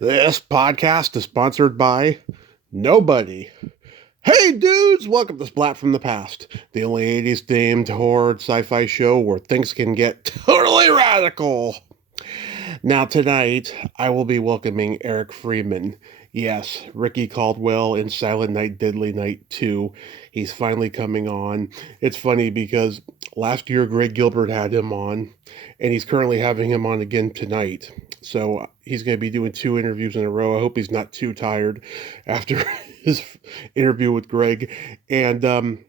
This podcast is sponsored by nobody. Hey dudes, welcome to Splat from the Past, the only 80s themed horror sci-fi show where things can get totally radical. Now tonight, I will be welcoming Eric Freeman. Yes, Ricky Caldwell in Silent Night, Deadly Night 2. He's finally coming on. It's funny because last year Greg Gilbert had him on, and he's currently having him on again tonight. So he's going to be doing two interviews in a row. I hope he's not too tired after his interview with Greg. And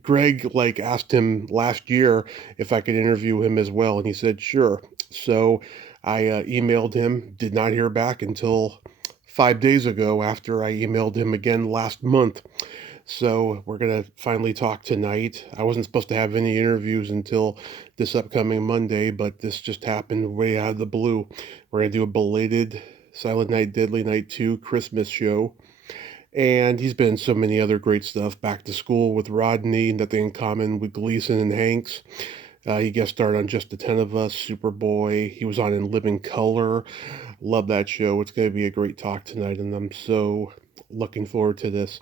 Greg asked him last year if I could interview him as well, and he said sure. So I emailed him, did not hear back until 5 days ago after I emailed him again last month. So we're going to finally talk tonight. I wasn't supposed to have any interviews until this upcoming Monday, but this just happened way out of the blue. We're going to do a belated Silent Night, Deadly Night 2 Christmas show. And he's been in so many other great stuff. Back to School with Rodney, Nothing in Common with Gleason and Hanks. He guest starred on Just the Ten of Us, Superboy. He was on In Living Color. Love that show. It's going to be a great talk tonight, and I'm so looking forward to this.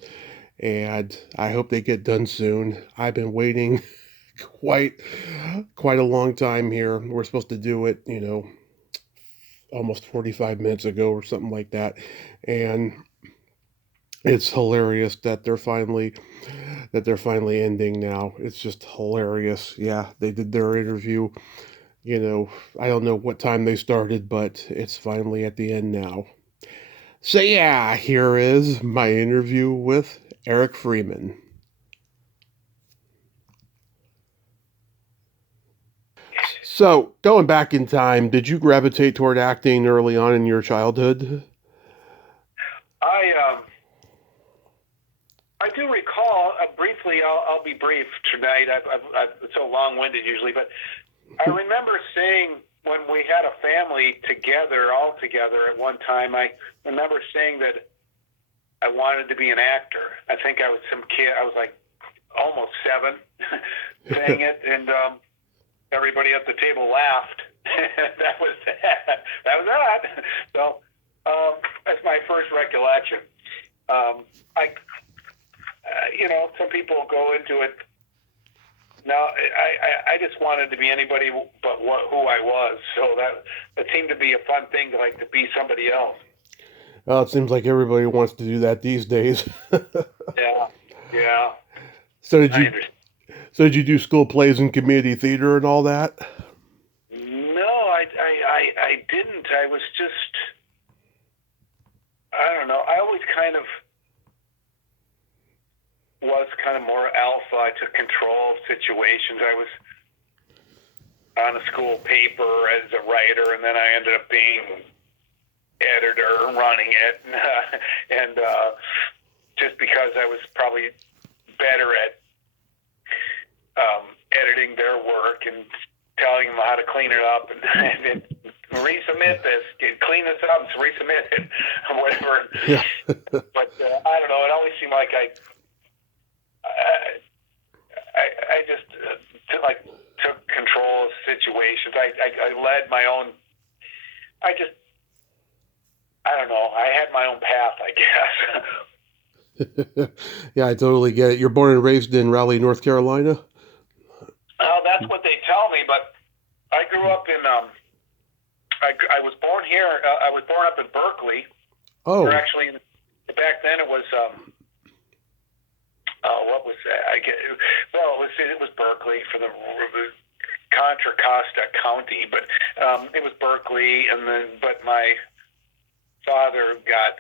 And I hope they get done soon. I've been waiting quite a long time here. We're supposed to do it, almost 45 minutes ago or something like that. And it's hilarious that they're finally ending now. It's just hilarious. Yeah, they did their interview. I don't know what time they started, but it's finally at the end now. So yeah, here is my interview with Eric Freeman. So, going back in time, did you gravitate toward acting early on in your childhood? I I do recall briefly. I'll be brief tonight. It's so long-winded usually, but I remember saying when we had a family together, all together at one time. I remember saying that I wanted to be an actor. I think I was some kid. I was like almost 7, saying it, and everybody at the table laughed. that was that. That was that. So that's my first recollection. Some people go into it. No, I just wanted to be anybody but who I was. So that seemed to be a fun thing to be somebody else. Well, it seems like everybody wants to do that these days. Yeah. So did you do school plays and community theater and all that? No, I didn't. I was just, I don't know. I always was more alpha. I took control of situations. I was on a school paper as a writer, and then I ended up being editor, running it, and just because I was probably better at editing their work and telling them how to clean it up and resubmit this, clean this up, and resubmit it, or whatever. Yeah. But I don't know. It always seemed like I just took control of situations. I led my own. I don't know. I had my own path, I guess. Yeah, I totally get it. You're born and raised in Raleigh, North Carolina? Well, that's what they tell me, but I grew up in. I was born here. I was born up in Berkeley. Oh. Or actually, back then it was. What was that? It was Berkeley for the Contra Costa County, but it was Berkeley, but my father got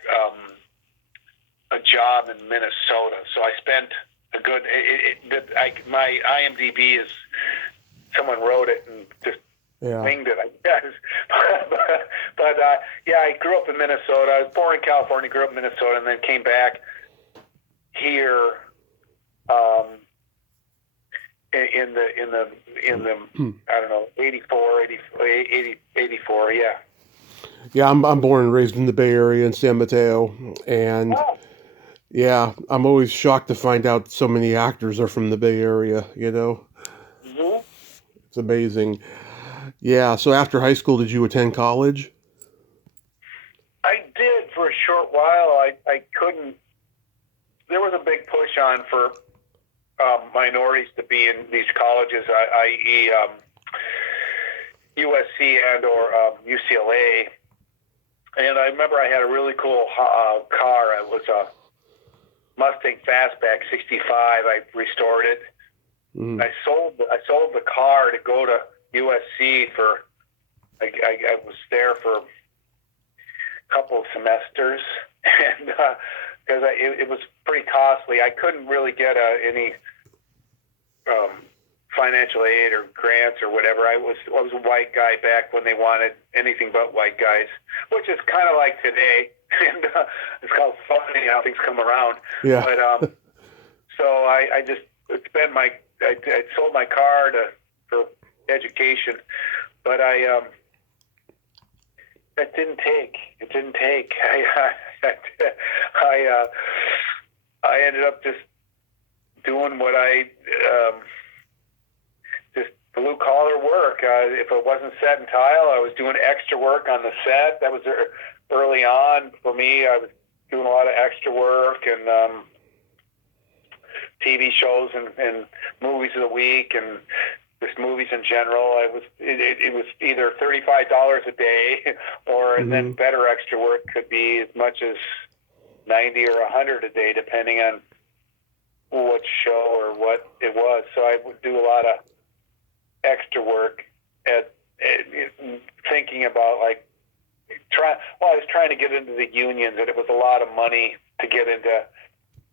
a job in Minnesota, so I spent a good. My IMDb is someone wrote it and just winged it, I guess. but I grew up in Minnesota. I was born in California, grew up in Minnesota, and then came back here. In the I don't know 84, yeah. Yeah, I'm born and raised in the Bay Area in San Mateo, and yeah, I'm always shocked to find out so many actors are from the Bay Area. Mm-hmm. It's amazing. Yeah. So after high school, did you attend college? I did for a short while. I couldn't. There was a big push on for minorities to be in these colleges, i.e. USC and or UCLA. And I remember I had a really cool car. It was a Mustang Fastback '65. I restored it. Mm. I sold the car to go to USC for. I was there for a couple of semesters, and because it was pretty costly, I couldn't really get any financial aid or grants or whatever. I was a white guy back when they wanted anything but white guys, which is kind of like today. And it's kind of funny how things come around. Yeah. But so I just spent I sold my car for education, but that didn't take. It didn't take. I ended up just doing what just blue collar work. If it wasn't set and tile, I was doing extra work on the set. That was early on for me. I was doing a lot of extra work and TV shows and movies of the week and just movies in general. It was either $35 a day, or and then better extra work could be as much as $90 or $100 a day, depending on what show or what it was. So I would do a lot of extra work at thinking about I was trying to get into the unions, and it was a lot of money to get into.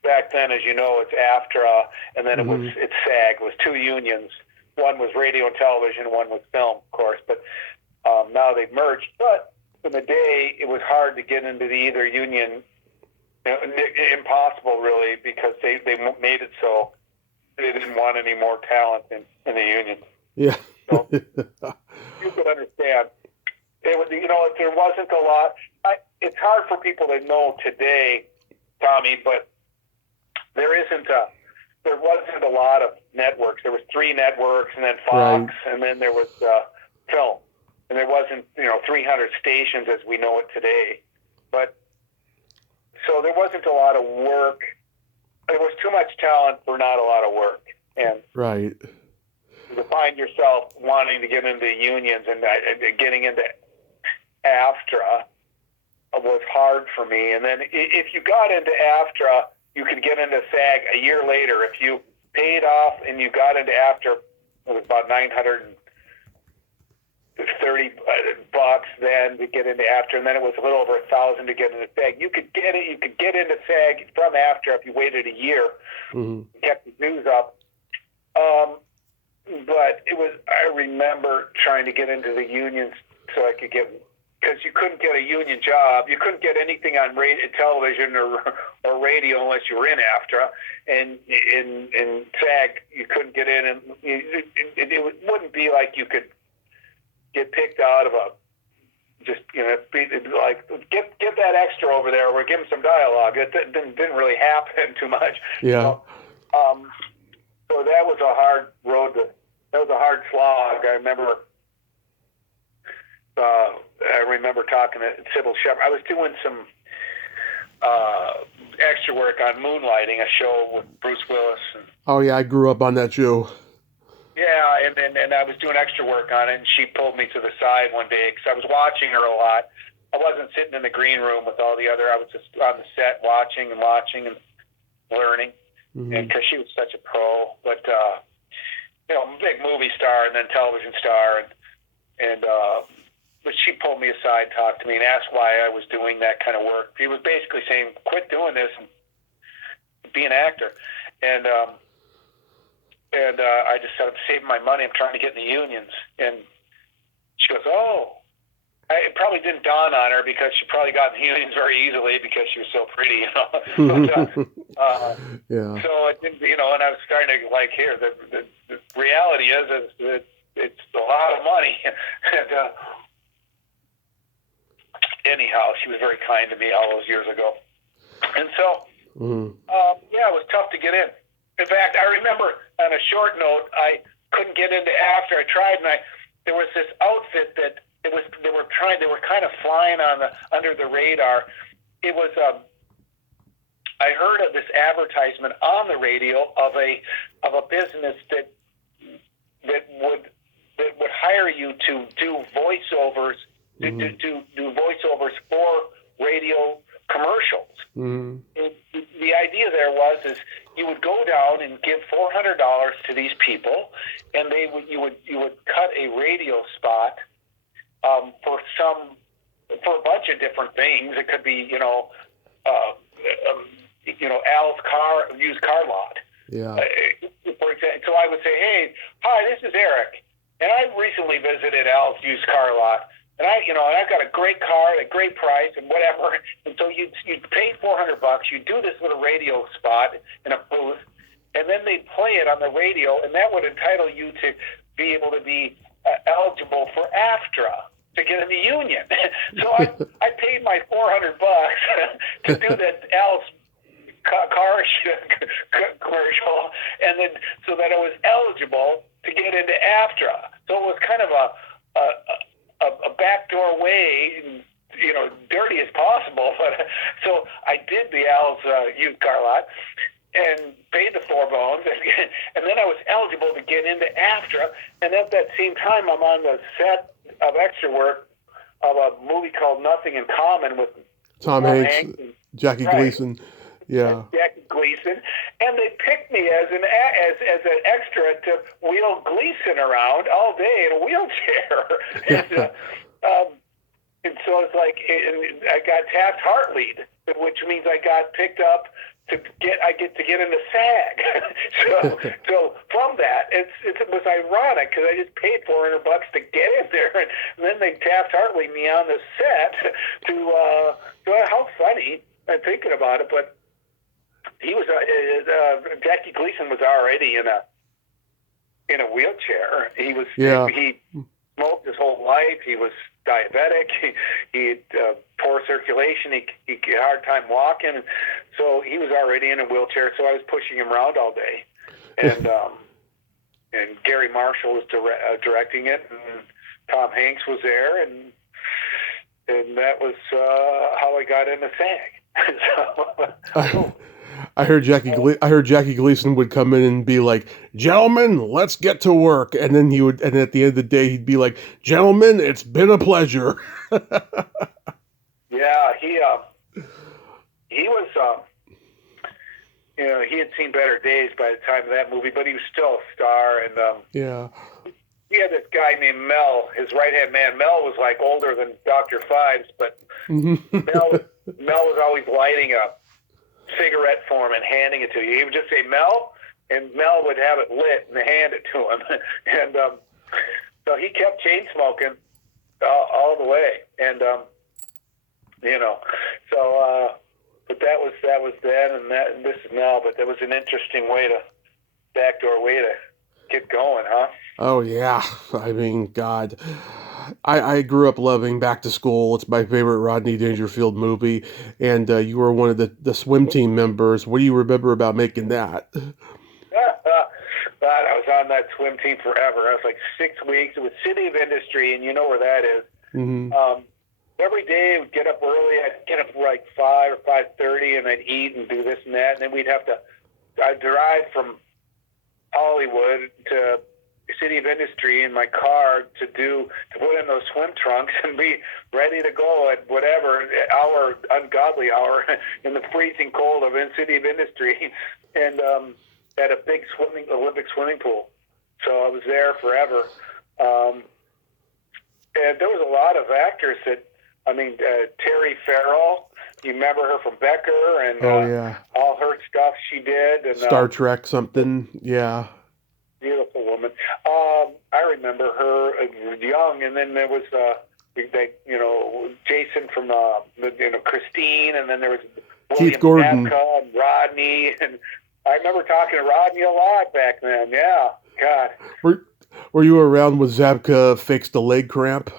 Back then, as you know, it's AFTRA, and then it's SAG. It was two unions. One was radio and television, one was film, of course. But now they've merged. But in the day, it was hard to get into either union. Impossible, really, because they made it so they didn't want any more talent in the union. Yeah. So you could understand. It was, there wasn't a lot. It's hard for people to know today, Tommy, but there wasn't a lot of networks. There was 3 networks, and then Fox, right. And then there was film, and there wasn't 300 stations as we know it today. But so there wasn't a lot of work. There was too much talent for not a lot of work, and right. To find yourself wanting to get into unions and getting into AFTRA was hard for me. And then if you got into AFTRA, you could get into SAG a year later. If you paid off and you got into AFTRA, it was about $930 then to get into AFTRA, and then it was a little over $1,000 to get into SAG. You could get it. You could get into SAG from AFTRA if you waited a year, kept the dues up. But it was. I remember trying to get into the unions so I could get. Because you couldn't get a union job. You couldn't get anything on television or radio unless you were in AFTRA. And in SAG, you couldn't get in. And it wouldn't be like you could get picked out of get that extra over there or give them some dialogue. It didn't really happen too much. Yeah. So that was a hard road. That was a hard slog. I remember talking to Sybil Shepherd. I was doing some extra work on Moonlighting, a show with Bruce Willis. Oh yeah, I grew up on that show. Yeah, and I was doing extra work on it, and she pulled me to the side one day because I was watching her a lot. I wasn't sitting in the green room with all the other. I was just on the set watching and learning, and because she was such a pro, but big movie star and then television star, but she pulled me aside, talked to me, and asked why I was doing that kind of work. She was basically saying, "Quit doing this and be an actor." And I just said, "I'm saving my money. I'm trying to get in the unions." And she goes, "Oh." It probably didn't dawn on her because she probably got in the unions very easily because she was so pretty, Yeah. So it didn't, and I was starting to here. The reality is that it's a lot of money. And, anyhow, she was very kind to me all those years ago. And so, it was tough to get in. In fact, I remember on a short note, I couldn't get into AFTRA. I tried, and there was this outfit that they were kind of flying under the radar. It was I heard of this advertisement on the radio of a business that would hire you to do voiceovers to do voiceovers for radio commercials. Mm-hmm. The idea there is you would go down and give $400 to these people, and you would cut a radio spot for a bunch of different things. It could be Al's used car lot. Yeah. For example, so I would say, hey, hi, this is Eric, and I recently visited Al's used car lot, and I've got a great car at a great price and whatever. And so you'd pay $400, you do this little radio spot in a booth, and then they'd play it on the radio, and that would entitle you to be able to be eligible for AFTRA, to get in the union. So I paid my $400 to do that Al's car commercial, and then so that I was eligible to get into AFTRA. So it was kind of a backdoor way, dirty as possible. But so I did the Al's used car lot and paid the $4 bones, and then I was eligible to get into AFTRA. And at that same time, I'm on the set of extra work of a movie called Nothing in Common with Tom Hanks, Jackie right. Gleason. Yeah. Jackie Gleason, and they picked me as an extra to wheel Gleason around all day in a wheelchair. And so it's like I got Taft-Hartley'd, which means I got picked up I get to get into SAG. so from that, it was ironic because I just paid $400 to get in there, and then they Taft-Hartley'd me on the set to how funny. I'm thinking about it, but he was Jackie Gleason was already in a wheelchair. He was he smoked his whole life. He was diabetic. He had poor circulation. He had a hard time walking. So he was already in a wheelchair. So I was pushing him around all day, and Gary Marshall was directing it, and Tom Hanks was there, and that was how I got into SAG. I heard Jackie Gleason would come in and be like, "Gentlemen, let's get to work," and then and at the end of the day, he'd be like, "Gentlemen, it's been a pleasure." Yeah, he was, he had seen better days by the time of that movie, but he was still a star, and yeah. He had this guy named Mel, his right-hand man. Mel was like older than Dr. Fives, but Mel was always lighting a cigarette for him and handing it to you. He would just say Mel, and Mel would have it lit and hand it to him. And so he kept chain smoking all the way. And but that was then, and this is now. But that was an interesting backdoor way to get going, huh? Oh yeah, I mean, God. I grew up loving Back to School. It's my favorite Rodney Dangerfield movie, and you were one of the swim team members. What do you remember about making that? God, I was on that swim team forever. I was like 6 weeks. It was City of Industry, and you know where that is. Mm-hmm. Every day I would get up early. I'd get up like 5 or 5:30, and I'd eat and do this and that, and then I'd drive from Hollywood to City of Industry in my car to put in those swim trunks and be ready to go at whatever ungodly hour in the freezing cold of City of Industry, and at a big Olympic swimming pool. So I was there forever, and there was a lot of actors Terry Farrell. You remember her from Becker and all her stuff she did, and Star Trek something, yeah. Beautiful woman. I remember her young, and then there was Jason from Christine, and then there was William Keith Gordon Zabka and Rodney, and I remember talking to Rodney a lot back then. Yeah, God. Were you around when Zabka fixed the leg cramp?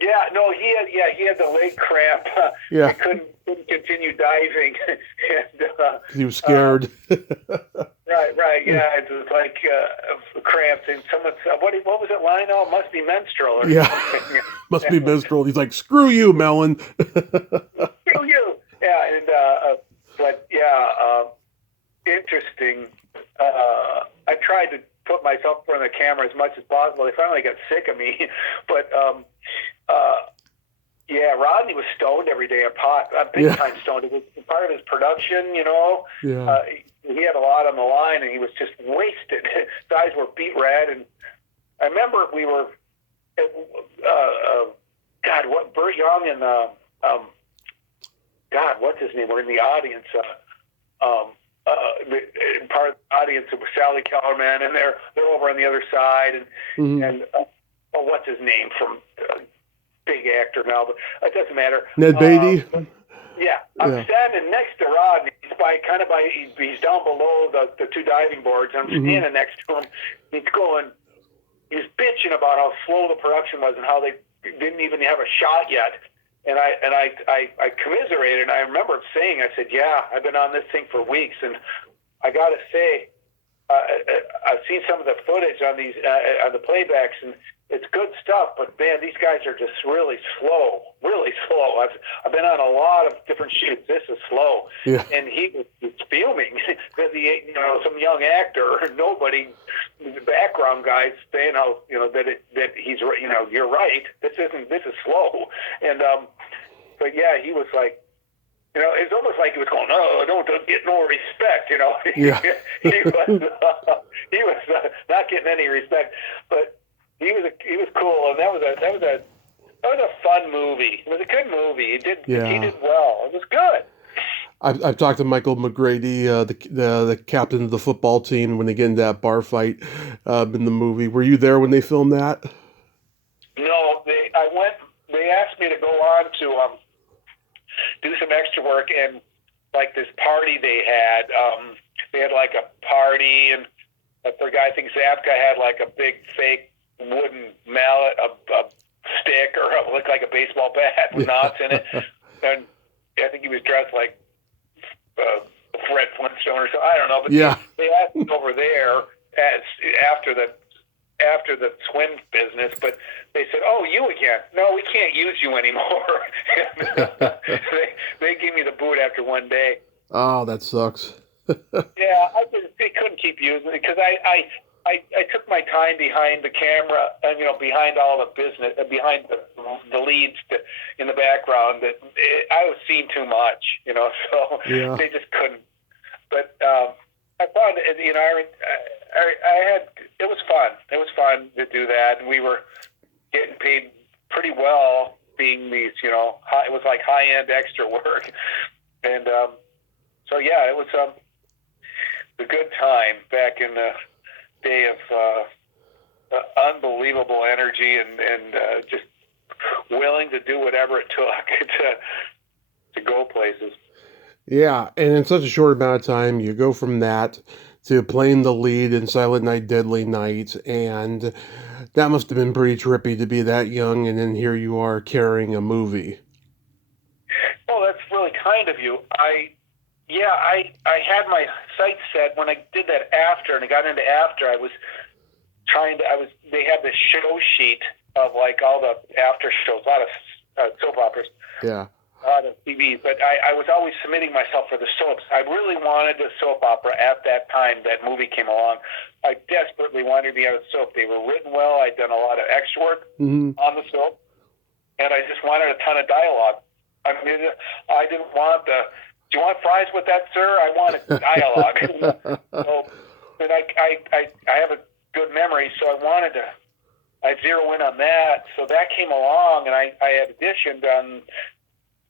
Yeah, no, he had the leg cramp. Yeah, he couldn't continue diving, and he was scared. Right, yeah. It was like cramps, and someone said, what was it, Lionel? It must be menstrual or something. Must be menstrual. He's like, screw you, Melon. Screw you. Yeah, and but yeah, interesting. I tried to put myself in front of the camera as much as possible. They finally got sick of me, but yeah, Rodney was stoned every day, big time stoned. It was part of his production, you know. Yeah. He had a lot on the line, and he was just wasted. His eyes were beat red, and I remember we were, Burt Young and what's his name? We're in the audience. Part of the audience was Sally Kellerman, and they're over on the other side, and what's his name from big actor now, but it doesn't matter. Ned Beatty. I'm standing next to Rod. He's down below the two diving boards. I'm standing next to him. He's bitching about how slow the production was and how they didn't even have a shot yet. And I commiserated, and I remember saying, I said, yeah, I've been on this thing for weeks, and I got to say, I've seen some of the footage on these on the playbacks, and it's good stuff. But man, these guys are just really slow. I've been on a lot of different shoots. This is slow, and he was fuming because some young actor, nobody, the background guys saying how that he's you're right. This is slow, and but yeah, he was like. It's almost like he was going, "Oh, don't get no respect." Yeah. he was not getting any respect, but he was cool, and that was a fun movie. It was a good movie. He did well. It was good. I've talked to Michael McGrady, the captain of the football team, when they get into that bar fight in the movie. Were you there when they filmed that? No, I went. They asked me to go on to do some extra work, and like this party they had like a party, and I think Zapka had like a big fake wooden mallet, a stick, or it looked like a baseball bat with knots in it, and I think he was dressed like Fred Flintstone or something. I don't know, but they asked me over there after the swim business, but they said, "Oh, you again? No, we can't use you anymore." they gave me the boot after one day. Oh, that sucks. Yeah, they couldn't keep using it because I took my time behind the camera and behind all the business, behind the leads in the background. That I was seeing too much, so they just couldn't. But I found it was fun. It was fun to do that, and we were getting paid pretty well being these, it was like high-end extra work. And so, yeah, it was a good time back in the day of unbelievable energy and just willing to do whatever it took to go places. Yeah, and in such a short amount of time, you go from that to playing the lead in Silent Night, Deadly Night, and that must have been pretty trippy to be that young, and then here you are carrying a movie. Well, that's really kind of you. I had my sights set when I did that after, and I got into after. They had this show sheet of like all the after shows, a lot of soap operas. Yeah. On TV, but I was always submitting myself for the soaps. I really wanted a soap opera at that time that movie came along. I desperately wanted to be on a soap. They were written well. I'd done a lot of extra work on the soap, and I just wanted a ton of dialogue. I mean, I didn't want do you want fries with that, sir? I wanted dialogue. So, but I have a good memory, so I zero in on that. So that came along, and I had auditioned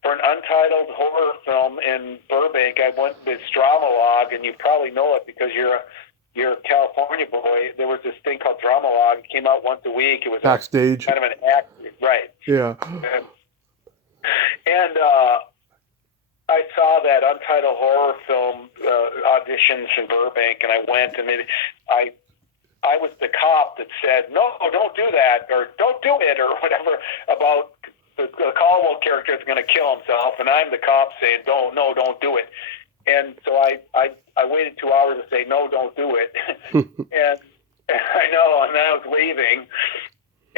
for an untitled horror film in Burbank. I went this drama log, and you probably know it because you're a California boy. There was this thing called drama log. It came out once a week. It was backstage, kind of an act, right? Yeah. And I saw that untitled horror film auditions in Burbank, and I went, and I was the cop that said, "No, don't do that," or "Don't do it," or whatever about. The Caldwell character is going to kill himself, and I'm the cop saying, don't do it. And so I waited 2 hours to say, no, don't do it. And I know, and then I was leaving,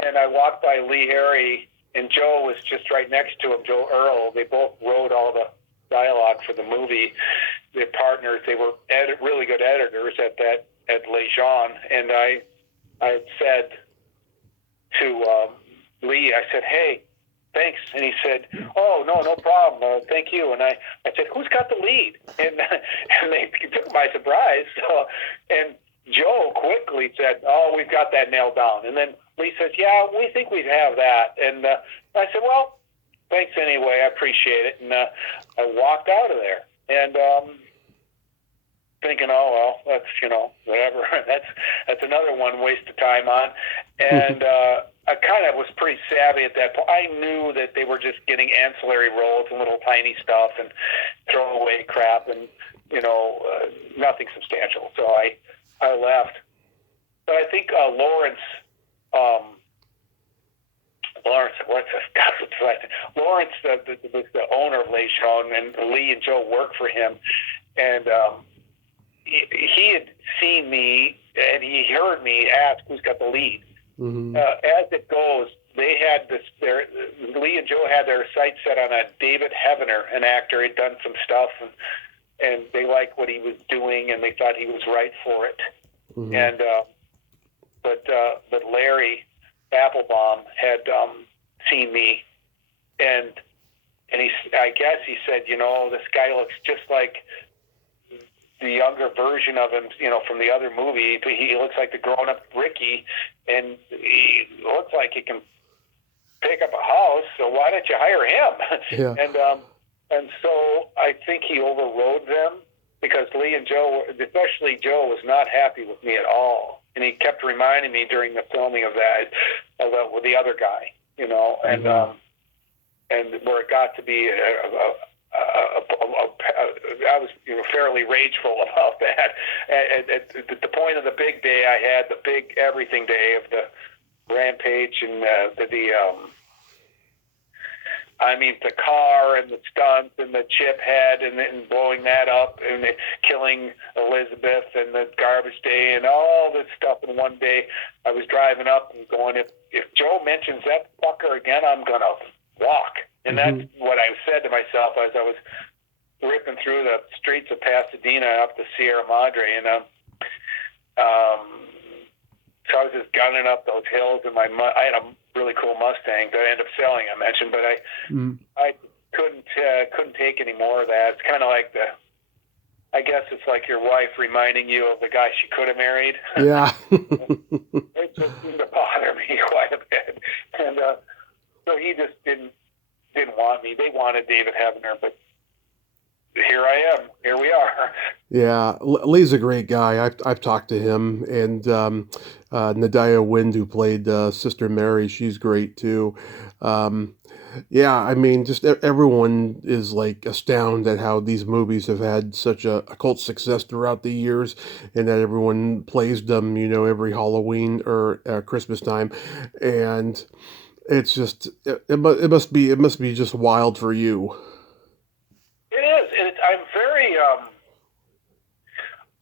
and I walked by Lee Harry, and Joe was just right next to him, Joe Earl. They both wrote all the dialogue for the movie. They're partners. They were really good editors at Les Jean, and I had said to Lee, I said, "Hey, thanks," and he said, "Oh, no problem. Thank you." And I said, "Who's got the lead?" And they took it by surprise. So, and Joe quickly said, "Oh, we've got that nailed down." And then Lee says, "Yeah, we think we have that." And I said, "Well, thanks anyway. I appreciate it." And I walked out of there, and thinking, "Oh well, that's whatever. that's another one waste of time on." And I kind of was pretty savvy at that point. I knew that they were just getting ancillary roles and little tiny stuff and throwaway crap, and nothing substantial. So I left. But I think Lawrence, Lawrence, the owner of Les Jean, and Lee and Joe worked for him, and he had seen me and he heard me ask who's got the lead. Mm-hmm. As it goes, they had Lee and Joe had their sights set on a David Heavener, an actor. He'd done some stuff, and they liked what he was doing, and they thought he was right for it. Mm-hmm. And but Larry Applebaum had seen me, and I guess he said, this guy looks just like the younger version of him, from the other movie. He looks like the grown-up Ricky, and he looks like he can pick up a house, so why don't you hire him? Yeah. And so I think he overrode them, because Lee and Joe, especially Joe, was not happy with me at all. And he kept reminding me during the filming of that, with the other guy, and mm-hmm. And where it got to be I was fairly rageful about that. At the point of the big day, I had the big everything day of the Rampage and the car and the stunts and the chip head and blowing that up and killing Elizabeth and the garbage day and all this stuff in one day. I was driving up and going, if Joe mentions that fucker again, I'm going to walk. And mm-hmm. that's what I said to myself as I was ripping through the streets of Pasadena up to Sierra Madre. And so I was just gunning up those hills, and I had a really cool Mustang that I ended up selling, I mentioned, but I couldn't take any more of that. It's kind of like I guess it's like your wife reminding you of the guy she could have married. Yeah. It just seemed to bother me quite a bit. And so he just didn't want me. They wanted David Heavener, but here I am. Here we are. Yeah, Lee's a great guy. I've talked to him, and Nadia Wind, who played Sister Mary, she's great too. Yeah, just everyone is like astounded at how these movies have had such a cult success throughout the years, and that everyone plays them, every Halloween or Christmas time, and it's just it must be just wild for you. It is.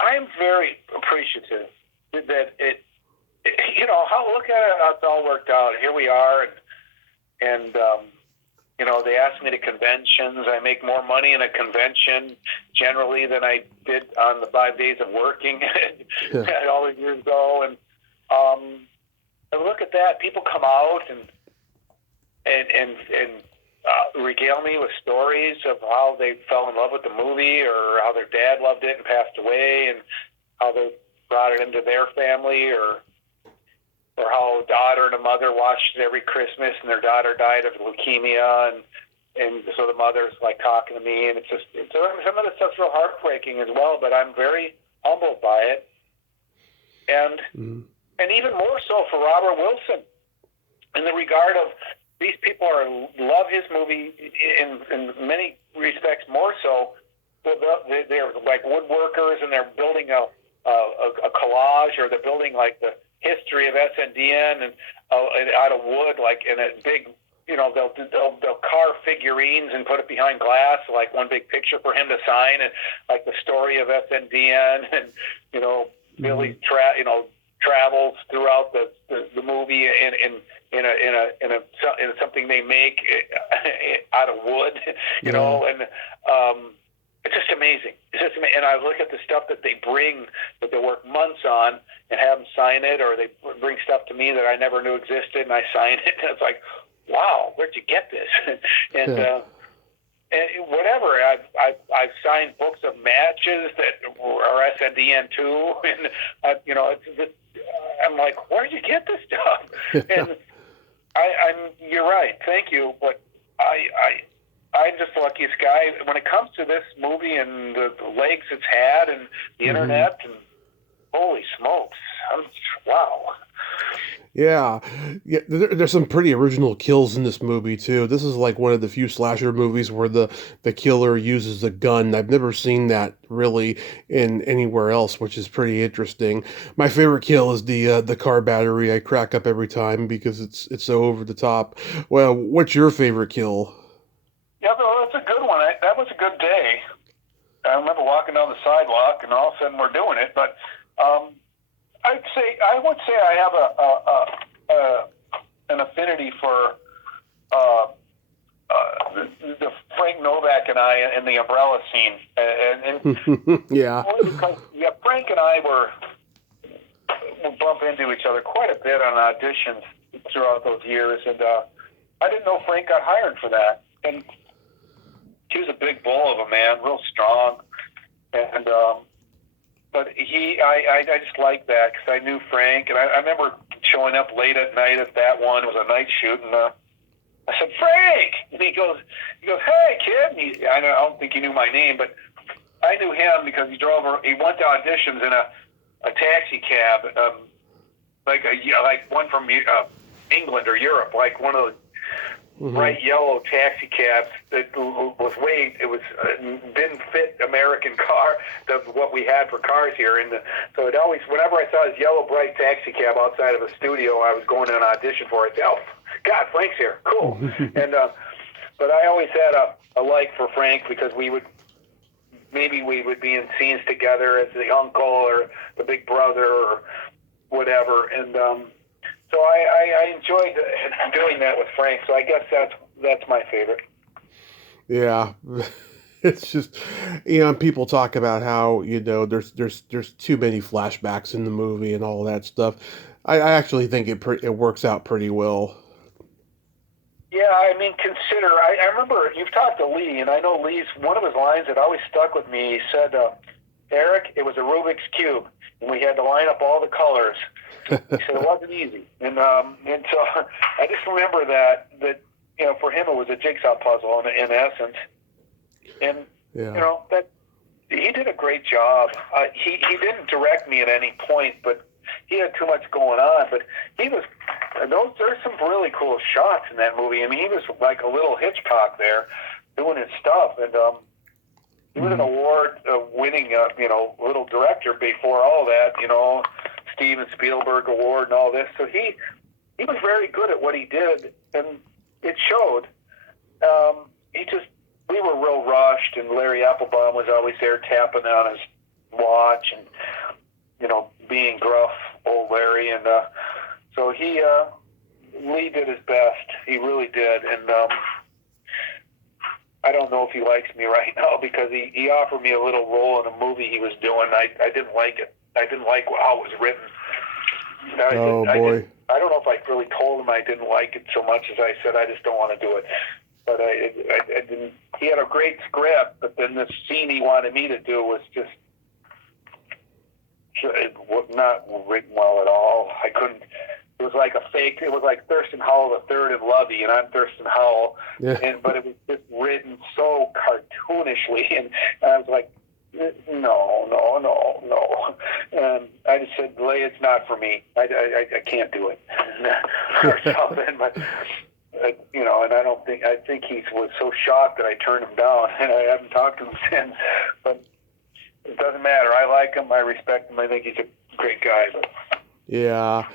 I'm very appreciative that it look at it, how it's all worked out. Here we are, and they asked me to conventions. I make more money in a convention generally than I did on the 5 days of working all the years ago. And look at that. People come out and regale me with stories of how they fell in love with the movie, or how their dad loved it and passed away, and how they brought it into their family, or how a daughter and a mother watched it every Christmas, and their daughter died of leukemia, and so the mother's like talking to me, and some of the stuff's real heartbreaking as well. But I'm very humbled by it, and even more so for Robert Wilson, in the regard of these people love his movie in many respects more so. They're like woodworkers, and they're building a collage, or they're building like the history of SNDN and out of wood, like in a big, they'll carve figurines and put it behind glass, like one big picture for him to sign, and like the story of SNDN and Billy travels throughout the movie in something they make out of wood, you know, and it's just amazing. It's just amazing. And I look at the stuff that they bring, that they work months on, and have them sign it, or they bring stuff to me that I never knew existed, and I sign it. And it's like, wow, where'd you get this? And whatever. I've signed books of matches that are SNDN too, and you know, I'm like, where did you get this stuff? And you're right. Thank you, but I'm just the luckiest guy when it comes to this movie and the legs it's had and the internet and holy smokes, wow. Yeah, there's some pretty original kills in this movie too. This is like one of the few slasher movies where the killer uses a gun. I've never seen that really in anywhere else, which is pretty interesting. My favorite kill is the car battery. I crack up every time because it's so over the top. Well, what's your favorite kill? Yeah, that's a good one. That was a good day. I remember walking down the sidewalk, and all of a sudden we're doing it. But I would say I have an affinity for the Frank Novak and I in the umbrella scene, and Yeah. because Frank and I would bump into each other quite a bit on auditions throughout those years, and I didn't know Frank got hired for that, and he was a big bull of a man, real strong, and but I just liked that because I knew Frank, and I remember showing up late at night at that one. It was a night shoot, and I said, Frank, and he goes, hey kid. I don't think he knew my name, but I knew him because he went to auditions in a taxi cab, like one from England or Europe, like one of those bright yellow taxi cabs that didn't fit American what we had for cars here. And so it always, whenever I saw this yellow bright taxi cab outside of a studio I was going to an audition for, I said, oh God, Frank's here, cool. And but I always had a like for Frank because we would be in scenes together as the uncle or the big brother or whatever, and so I enjoyed doing that with Frank. So I guess that's my favorite. Yeah. It's just, people talk about how, there's too many flashbacks in the movie and all that stuff. I actually think it works out pretty well. Yeah, I mean, I remember you've talked to Lee, and I know Lee's, one of his lines that always stuck with me, he said, Eric, it was a Rubik's Cube, and we had to line up all the colors. He said it wasn't easy. And so I just remember that for him it was a jigsaw puzzle in essence. And, that he did a great job. He didn't direct me at any point, but he had too much going on. But there's some really cool shots in that movie. I mean, he was like a little Hitchcock there doing his stuff. And he was an award-winning, little director before all that, Steven Spielberg Award and all this. So he was very good at what he did, and it showed. We were real rushed, and Larry Applebaum was always there tapping on his watch and, being gruff, old Larry. And so Lee did his best. He really did. And I don't know if he likes me right now because he offered me a little role in a movie he was doing. I didn't like it. I didn't like how it was written. Boy. I don't know if I really told him I didn't like it so much as I said I just don't want to do it. But I didn't. He had a great script, but then the scene he wanted me to do was just not written well at all. I couldn't. It was like a fake. It was like Thurston Howell III in Lovey, and I'm Thurston Howell. Yeah. But it was just written so cartoonishly, and I was like, no. And I just said, Lay, it's not for me. I can't do it. Or something, but and I think he was so shocked that I turned him down, and I haven't talked to him since. But it doesn't matter. I like him. I respect him. I think he's a great guy. But yeah.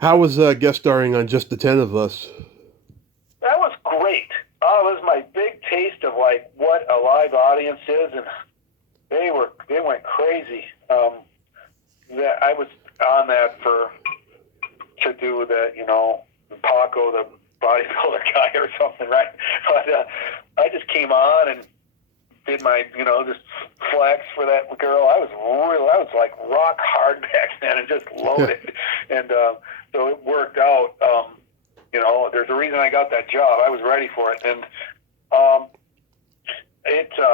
How was guest starring on Just the 10 of Us? That was great. Oh, it was my big taste of like what a live audience is, and they went crazy. on that to do the, Paco, the bodybuilder guy or something, right? But I just came on and did my, just flex for that girl. I was like rock hard back then and just loaded. And so it worked out. There's a reason I got that job. I was ready for it. And it was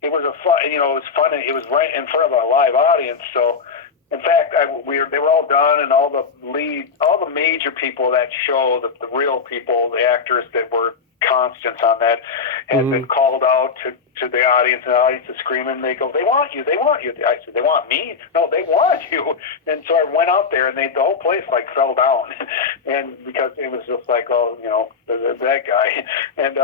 it was fun. It was right in front of a live audience. So, in fact, they were all done, and all the major people of that show, the real people, the actors that were constants on that, had been called out to the audience, and the audience is screaming. They go, "They want you! They want you!" I said, "They want me? No, they want you!" And so I went out there, and the whole place like fell down, and because it was just like, oh, that guy, and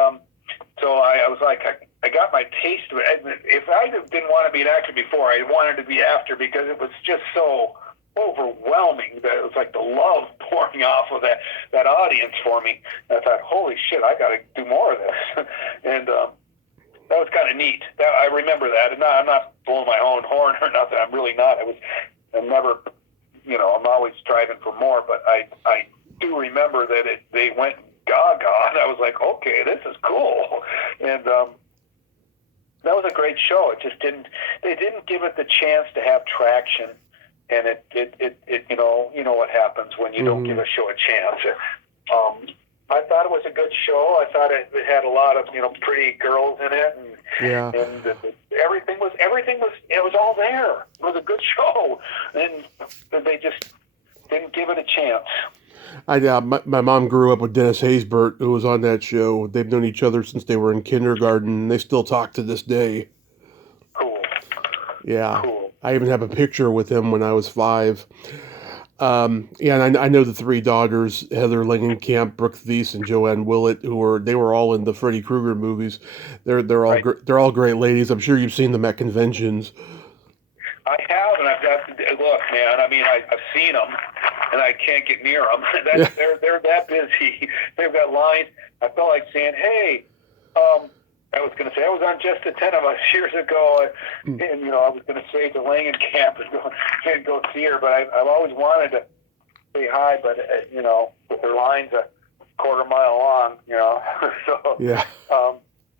so I was like, I got my taste of it. If I didn't want to be an actor before, I wanted to be after, because it was just so overwhelming that it was like the love pouring off of that audience for me. And I thought, holy shit, I got to do more of this. And that was kind of neat. I remember that. And I'm not blowing my own horn or nothing. I'm really not. I'm never, I'm always striving for more. But I do remember that they went gaga, and I was like, okay, this is cool. And that was a great show. They didn't give it the chance to have traction. And it you know what happens when you don't give a show a chance. I thought it was a good show. I thought it had a lot of pretty girls in it, and everything was all there. It was a good show, and they just didn't give it a chance. My mom grew up with Dennis Haysbert, who was on that show. They've known each other since they were in kindergarten, and they still talk to this day. Cool. Yeah. Cool. I even have a picture with him when I was 5. And I know the 3 daughters, Heather Langenkamp, Brooke Thies, and Joanne Willett, they were all in the Freddy Krueger movies. They're all right. They're all great ladies. I'm sure you've seen them at conventions. I have, and I've got look, man. I mean, I've seen them, and I can't get near them. They're that busy. They've got lines. I felt like saying, "Hey." I was going to say, I was on Just the 10 of Us years ago, and I was going to say to Langenkamp and go see her, but I've always wanted to say hi, but with her lines a quarter mile long, so yeah.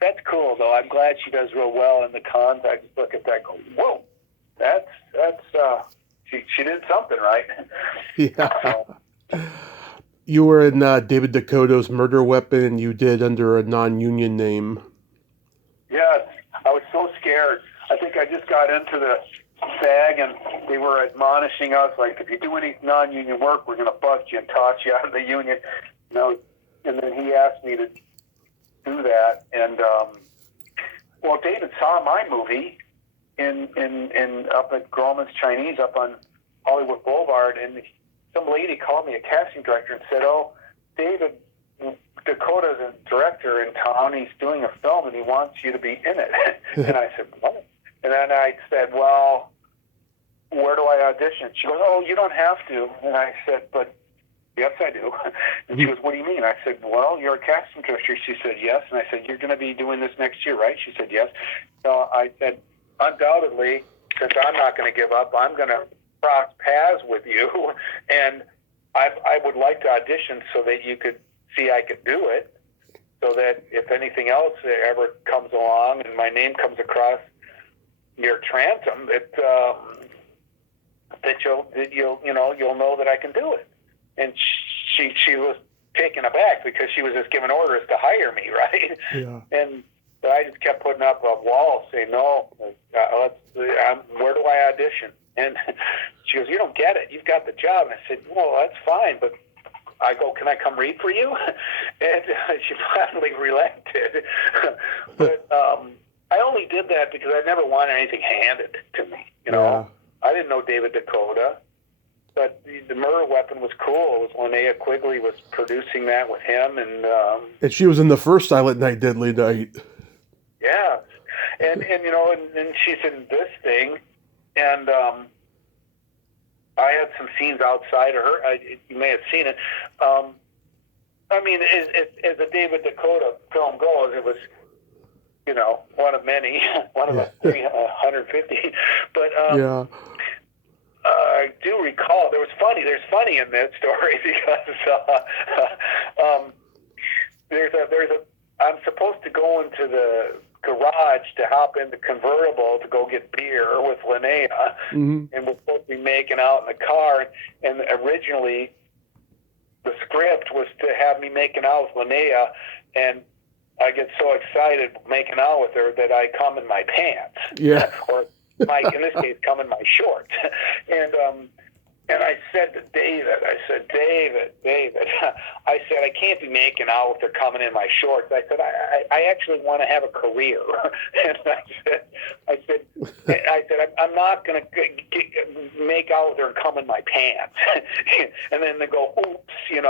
That's cool though. I'm glad she does real well in the cons. I just look at that, and go, whoa, that's she did something right. Yeah. You were in David Dakota's Murder Weapon, and you did under a non-union name. Yes, I was so scared. I think I just got into the SAG, and they were admonishing us, like, if you do any non-union work, we're going to bust you and toss you out of the union. And then he asked me to do that. And, David saw my movie in up at Grauman's Chinese up on Hollywood Boulevard, and some lady called me, a casting director, and said, "Oh, David Dakota's a director in town. He's doing a film, and he wants you to be in it." And I said, "What?" And then I said, "Well, where do I audition?" She goes, "Oh, you don't have to." And I said, "But yes, I do." And she goes, "What do you mean?" I said, "Well, you're a casting director." She said, "Yes." And I said, "You're going to be doing this next year, right?" She said, "Yes." So I said, "Undoubtedly, since I'm not going to give up, I'm going to cross paths with you, and I would like to audition so that you could see I could do it, so that if anything else ever comes along and my name comes across your transom, that you'll know that I can do it." And she was taken aback, because she was just given orders to hire me, right? Yeah. But I just kept putting up a wall saying, "No, where do I audition?" And she goes, "You don't get it. You've got the job." And I said, "Well, that's fine, but," I go, "Can I come read for you?" And she finally relented. But I only did that because I never wanted anything handed to me. Yeah. I didn't know David Dakota, but the Murder Weapon was cool. It was Linnea Quigley was producing that with him, And she was in the first Silent Night, Deadly Night. Yeah, and she's in this thing, and I had some scenes outside of her. You may have seen it. I mean, as a David Dakota film goes, it was, one of many, one of the 150. But I do recall there's funny in that story because I'm supposed to go into the garage to hop in the convertible to go get beer with Linnea, Mm-hmm. and we're supposed to be making out in the car. And originally, the script was to have me making out with Linnea, and I get so excited making out with her that I come in my pants, Yeah. or in this case, come in my shorts, and I said to David, David, I said, I can't be making out with her coming in my shorts. I said, I actually want to have a career. And I said, I'm not going to make out with her and come in my pants. And then they go, oops, and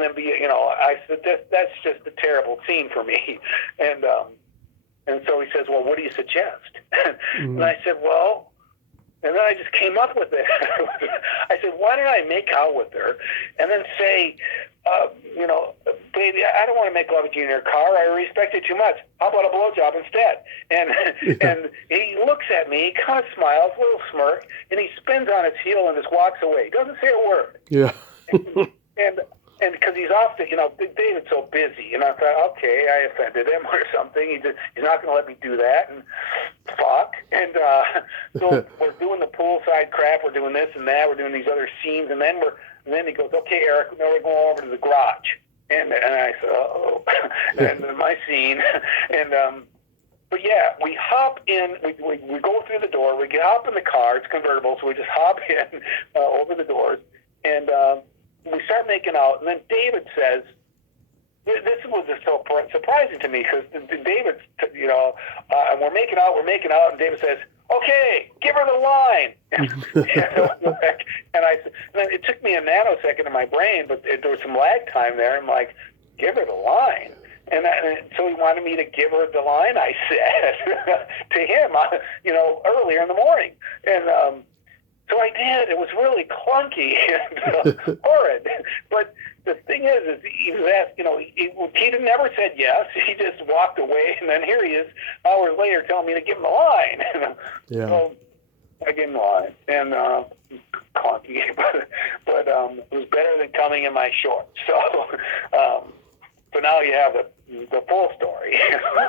then I said, that's just a terrible scene for me. And so he says, well, what do you suggest? Mm-hmm. And I said, well, and then I just came up with it. I said, why don't I make out with her and then say, baby, I don't want to make love with you in your car. I respect you too much. How about a blowjob instead? And he looks at me, he kind of smiles, a little smirk, and he spins on his heel and just walks away. He doesn't say a word. Yeah. And because he's off David's so busy, and I thought, okay, I offended him or something. He's not going to let me do that, and fuck. And so we're doing the poolside crap. We're doing this and that. We're doing these other scenes, and then he goes, okay, Eric, now we're going over to the garage. And I said, uh-oh. And then my scene, and but yeah, we hop in. We go through the door. We get hop in the car. It's convertible, so we just hop in over the doors, and we start making out, and then David says, this was just so surprising to me, because David's, and we're making out, and David says, okay, give her the line. And then it took me a nanosecond in my brain, but there was some lag time there. I'm like, give her the line. And so he wanted me to give her the line, I said, to him, earlier in the morning. And so I did. It was really clunky and horrid. But the thing is he was asked, he never said yes. He just walked away, and then here he is hours later telling me to give him the line. Yeah. So I gave him the line, and clunky, but it was better than coming in my shorts. So now you have the full story.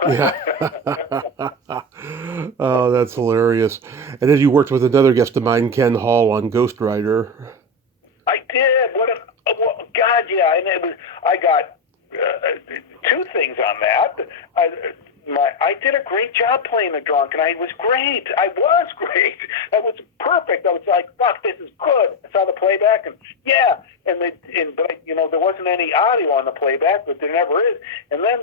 Yeah. Oh, that's hilarious. And then you worked with another guest of mine, Ken Hall, on Ghost Rider. I did. God, yeah. And I got two things on that. I did a great job playing the drunk, and I was great. I was perfect. I was like, fuck, this is good. I saw the playback, and yeah. But there wasn't any audio on the playback, but there never is. And then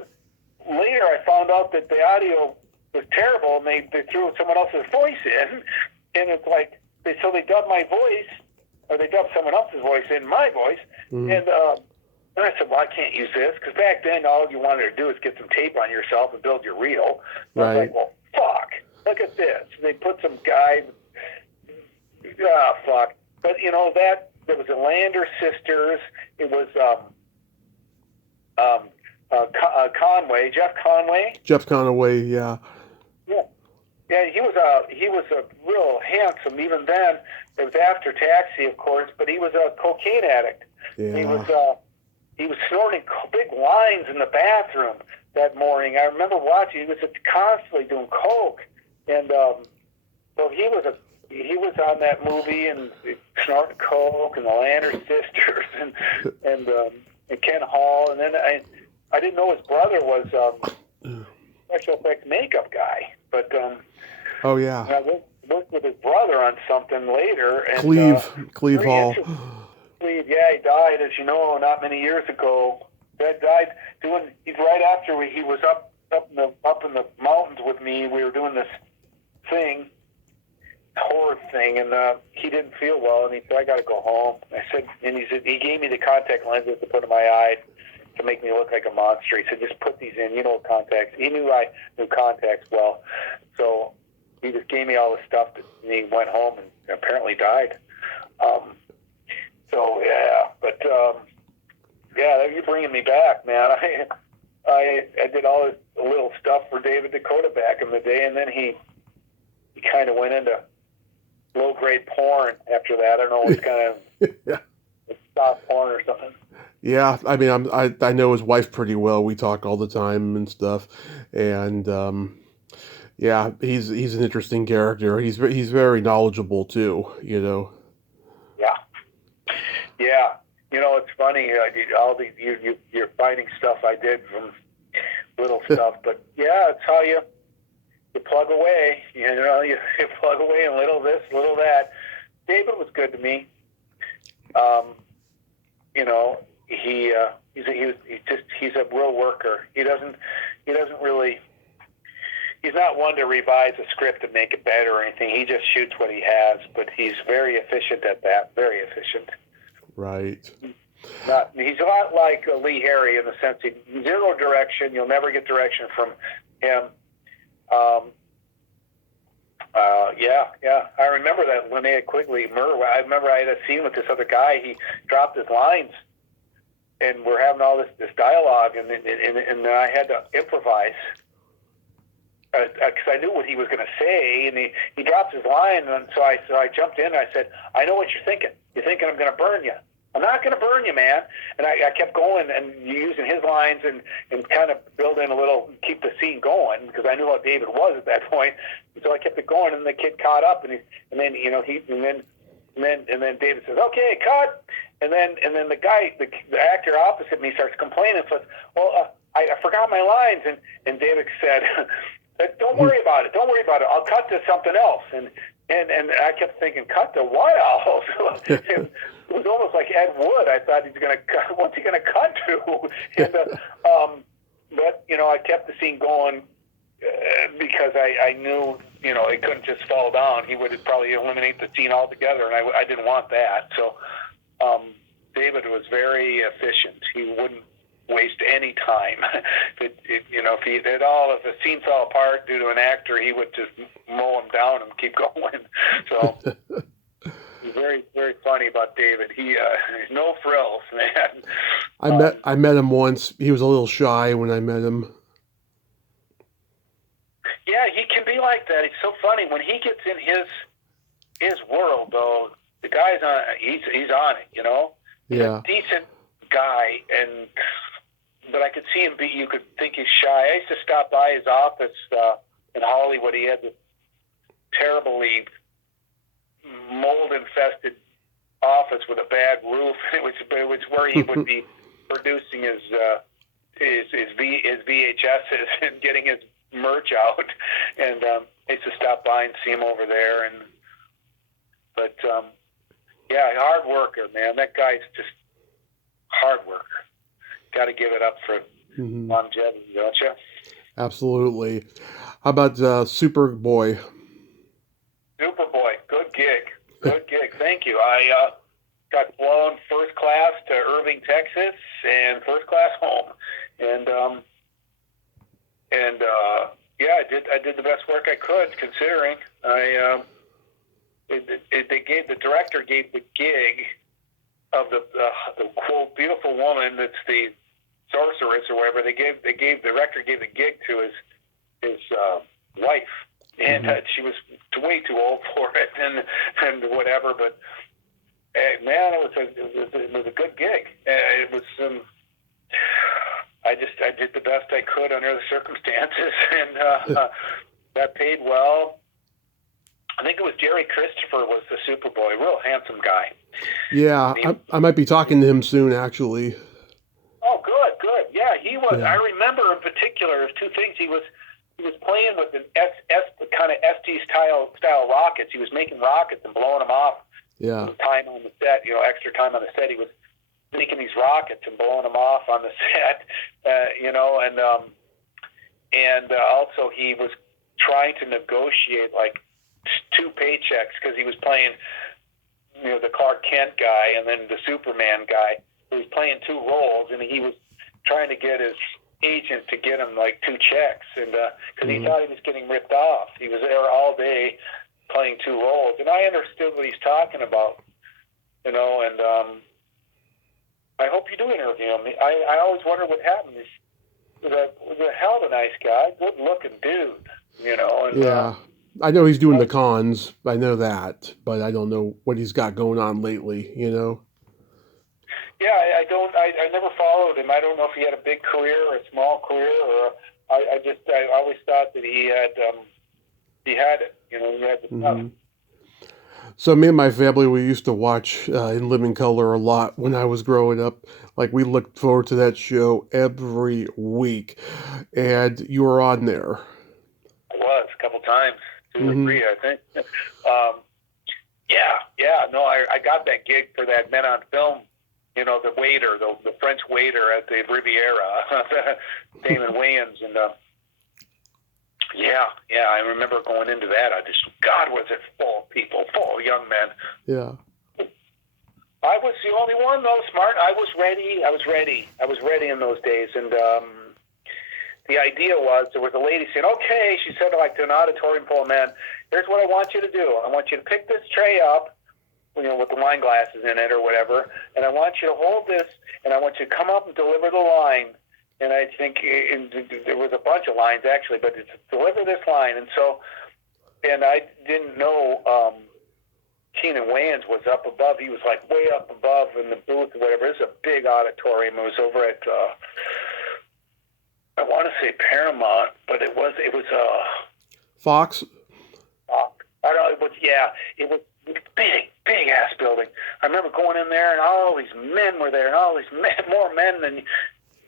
later I found out that the audio was terrible, and they threw someone else's voice in, and it's like, so they dubbed my voice, or they dubbed someone else's voice in my voice, and I said, well, I can't use this, because back then all you wanted to do is get some tape on yourself and build your reel. And I was like, well, fuck, look at this. They put some guy, fuck. But, there was the Lander sisters. It was Conway, Jeff Conway. Jeff Conway, yeah. Yeah, he was a real handsome. Even then, it was after Taxi, of course, but he was a cocaine addict. Yeah. He was snorting big lines in the bathroom that morning. I remember watching. He was constantly doing coke, and so he was on that movie and snorting coke, and the Lander sisters, and Ken Hall, and then I didn't know his brother was special effects makeup guy, but oh yeah, I worked with his brother on something later, and Cleve Hall. Yeah, he died, as you know, not many years ago. That died he's right after he was up in the mountains with me. We were doing this horror thing, and he didn't feel well, and he said, I got to go home. He gave me the contact lenses to put in my eyes to make me look like a monster. He said, just put these in, contacts. He knew I knew contacts well, so he just gave me all the stuff, and he went home and apparently died. So yeah, but yeah, you're bringing me back, man. I did all this little stuff for David Dakota back in the day, and then he kind of went into low grade porn after that. I don't know, it's kind Yeah. of soft porn or something. Yeah, I mean, I know his wife pretty well. We talk all the time and stuff, and yeah, he's an interesting character. He's very knowledgeable too. You know. Yeah, yeah. You know, it's funny. I did all the you're finding stuff I did from little stuff, but yeah, it's how you plug away. You know, you plug away and little this, little that. David was good to me. You know, he's a real worker. He doesn't really. He's not one to revise a script and make it better or anything. He just shoots what he has, but he's very efficient at that. Very efficient. Right. He's a lot like Lee Harry in the sense he zero direction. You'll never get direction from him. Um, yeah. I remember that Linnea Quigley murder. I remember I had a scene with this other guy. He dropped his lines, and we're having all this dialogue, and I had to improvise because I knew what he was going to say, and he dropped his line, and so I jumped in and I said, I know what you're thinking. You're thinking I'm going to burn you. I'm not going to burn you, man. And I kept going and using his lines and kind of building a little, keep the scene going because I knew how David was at that point. And so I kept it going, and the kid caught up, and then David says, "Okay, cut." And then the guy, the actor opposite me, starts complaining. Says, "Well, I forgot my lines," and David said, "Don't worry about it. Don't worry about it. I'll cut to something else." And I kept thinking, cut to what else? It was almost like Ed Wood. I thought he's going to cut. What's he going to cut to? And but I kept the scene going because I knew it couldn't just fall down. He would probably eliminate the scene altogether, and I didn't want that. So David was very efficient. He wouldn't waste any time. If a scene fell apart due to an actor, he would just mow him down and keep going. So he's very, very funny about David. He no frills, man. I met him once. He was a little shy when I met him. Yeah, he can be like that. He's so funny when he gets in his world. Though the guy's on, he's on it. He's Yeah. a decent guy, but I could see him be. You could think he's shy. I used to stop by his office in Hollywood. He had this terribly mold-infested office with a bad roof. It was where he would be producing his VHSs and getting his merch out. And I used to stop by and see him over there. But hard worker, man. That guy's just hard worker. Got to give it up for longevity, don't you? Absolutely. How about Superboy? Superboy, good gig. Good gig. Thank you. I got flown first class to Irving, Texas, and first class home. And I did the best work I could, considering the director gave the gig of the quote beautiful woman that's the sorceress or whatever. The director gave the gig to his wife, and she was way too old for it, and whatever. But man, it was a good gig. It was. I did the best I could under the circumstances, and that paid well. I think it was Jerry Christopher was the Superboy, real handsome guy. Yeah, I might be talking to him soon, actually. Oh, good. Yeah, he was. Yeah. I remember in particular, there's two things. He was playing with an kind of ST style rockets. He was making rockets and blowing them off. Yeah. Time on the set, extra time on the set. He was making these rockets and blowing them off on the set, and also he was trying to negotiate like 2 paychecks because he was playing, the Clark Kent guy and then the Superman guy. He was playing 2 roles, and he was trying to get his agent to get him like 2 checks, and because he thought he was getting ripped off. He was there all day playing 2 roles, and I understood what he's talking about, and I hope you do interview him. I always wonder what happened. He was a hell of a nice guy, good looking dude, And, Yeah. I know he's doing the cons. I know that, but I don't know what he's got going on lately. Yeah, I don't. I never followed him. I don't know if he had a big career or a small career, or I always thought that he had it. He had the stuff. Hmm. So me and my family, we used to watch In Living Color a lot when I was growing up. Like we looked forward to that show every week, and you were on there. I was a couple times, two or Hmm. three, I think. Yeah, yeah. No, I got that gig for that Men on Film. The waiter, the French waiter at the Riviera, Damon Wayans, and yeah. I remember going into that audition. God, was it full of people, full of young men. Yeah. I was the only one though, smart. I was ready. I was ready in those days, and the idea was there was a lady saying, "Okay," she said, like to an auditorium full of men. "Here's what I want you to do. I want you to pick this tray up, with the wine glasses in it or whatever, and I want you to hold this, and I want you to come up and deliver the line." And I think there was a bunch of lines actually, but it's deliver this line, and I didn't know. Keenan Wayans was up above. He was like way up above in the booth or whatever. It was a big auditorium. It was over at I want to say Paramount, but it was Fox. I don't know. It was big ass building. I remember going in there and all these men were there, and all these men, more men than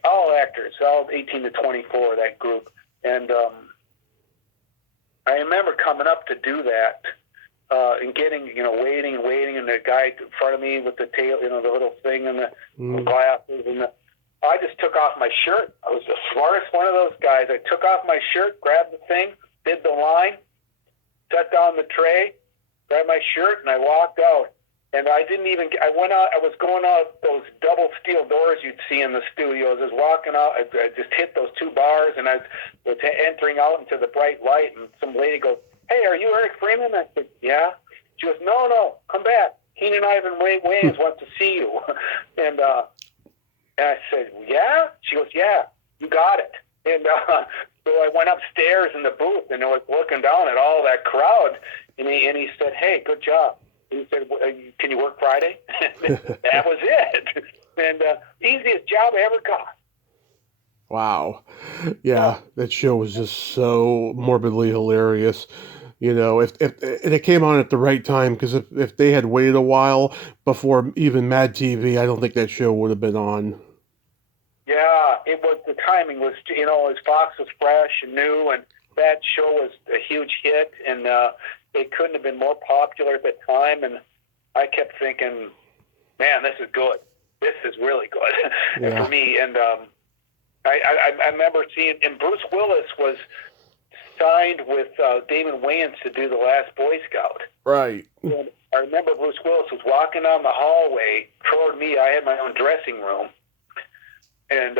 all actors, all 18 to 24, that group. And I remember coming up to do that. And getting, waiting, and the guy in front of me with the tail, the little thing and the glasses, and I just took off my shirt. I was the smartest one of those guys. I took off my shirt, grabbed the thing, did the line, set down the tray, grabbed my shirt, and I walked out. And I went out, I was going out those double steel doors you'd see in the studios. I was walking out, I just hit those two bars, and I was entering out into the bright light, and some lady goes, "Hey, are you Eric Freeman?" I said, "Yeah." She goes, "No, come back. Keenan Ivan Wayans wants to see you." And I said, "Yeah?" She goes, "Yeah, you got it." And so I went upstairs in the booth, and I was looking down at all that crowd, and he said, "Hey, good job." He said, "Can you work Friday?" That was it. And easiest job I ever got. Wow. Yeah, that show was just so morbidly hilarious. If and it came on at the right time, because if they had waited a while before even Mad TV, I don't think that show would have been on. Yeah, it was, the timing was, as Fox was fresh and new, and that show was a huge hit, and it couldn't have been more popular at the time. And I kept thinking, man, this is good. This is really good. And Yeah. for me, and I remember seeing, and Bruce Willis was signed with Damon Wayans to do The Last Boy Scout. Right. And I remember Bruce Willis was walking down the hallway toward me. I had my own dressing room, and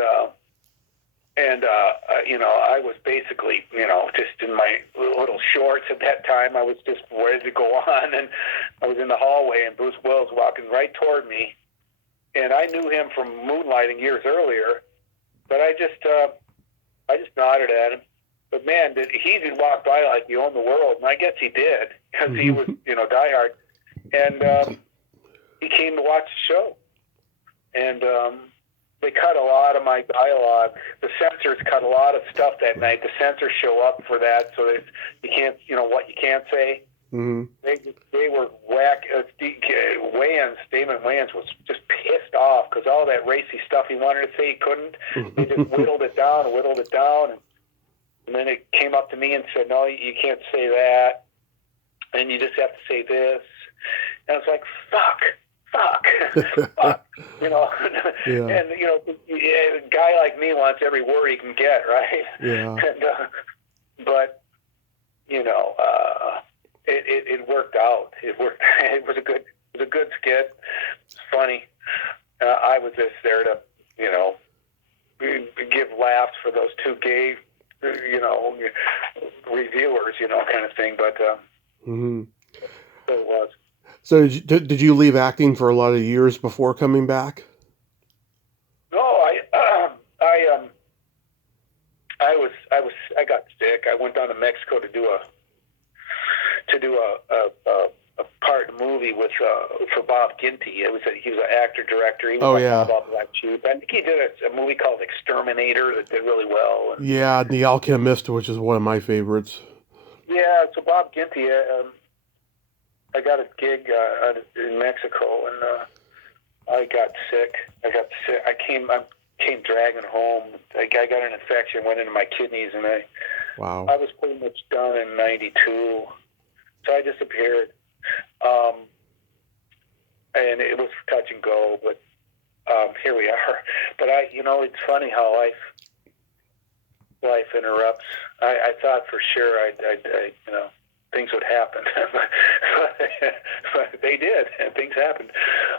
I was basically, just in my little shorts at that time. I was just ready to go on, and I was in the hallway, and Bruce Willis walking right toward me, and I knew him from Moonlighting years earlier, but I just nodded at him. But man, he did walk by like he owned the world, and I guess he did, because he was, diehard, and he came to watch the show, and they cut a lot of my dialogue. The censors cut a lot of stuff that night. The censors show up for that, so that you can't, what you can't say. Mm-hmm. They were whack. Damon Wayans was just pissed off because all that racy stuff he wanted to say he couldn't. They just whittled it down, and then it came up to me and said, "No, you can't say that, and you just have to say this." And I was like, "Fuck." Fuck. Yeah. And a guy like me wants every word he can get, right? Yeah. And, but it worked out. It worked. It was a good skit. It's funny. I was just there to give laughs for those two gay reviewers, kind of thing. But Mm-hmm. so it was. So did you leave acting for a lot of years before coming back? No, I got sick. I went down to Mexico to do to do a part in a movie with for Bob Ginty. He was an actor director. He was Oh on yeah. Bob Black Sheep. I think he did a movie called Exterminator that did really well. And, Yeah, The Alchemist, which is one of my favorites. yeah, so Bob Ginty, I got a gig in Mexico, and I got sick. I came dragging home. I got an infection, went into my kidneys, and I Wow. was pretty much done in '92. So I disappeared. And it was touch and go, but here we are. But it's funny how life interrupts. I thought for sure I things would happen, but they did, and things happened.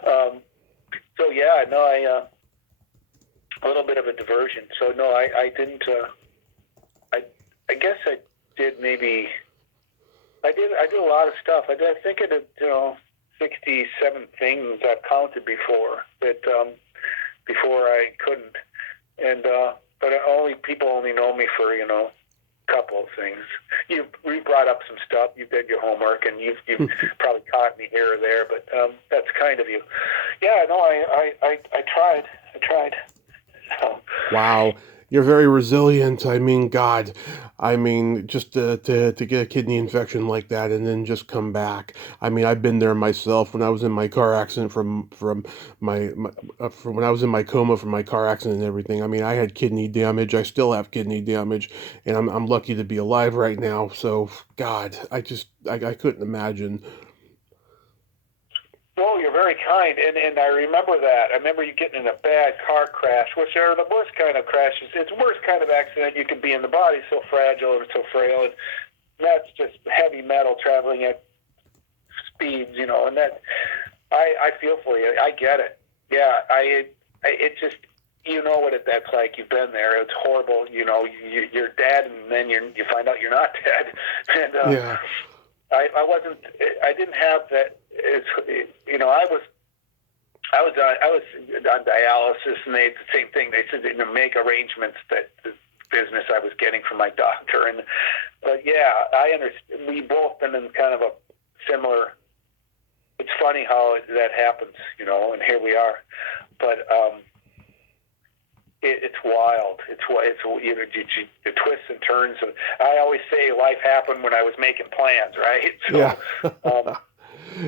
So yeah, no, a little bit of a diversion. So no, I didn't. I guess I did maybe. I did a lot of stuff. I think I did 67 things I've counted before that before I couldn't, and but people only know me for a couple of things. You brought up some stuff. You did your homework, and you've probably caught me here or there, but that's kind of you. Yeah, no, I tried. So, Wow. You're very resilient. I mean, God, I mean, just to get a kidney infection like that and then just come back. I mean, I've been there myself when I was in my car accident from when I was in my coma from my car accident and everything. I mean, I had kidney damage. I still have kidney damage, and I'm lucky to be alive right now. So, God, I couldn't imagine. well, you're very kind, and I remember that. I remember you getting in a bad car crash, which are the worst kind of crashes. It's the worst kind of accident you can be in. The body's so fragile and so frail, and that's just heavy metal traveling at speeds, and that I feel for you. I get it. Yeah, it just, what that's like. You've been there. It's horrible. You're dead, and then you find out you're not dead. And Yeah. I didn't have that. I was on dialysis, and they the same thing. They said make arrangements that the business I was getting from my doctor, but yeah, I understand. We both been in kind of a similar. It's funny how that happens, and here we are. But it's wild. It's the twists and turns. I always say life happened when I was making plans, right? So, Yeah.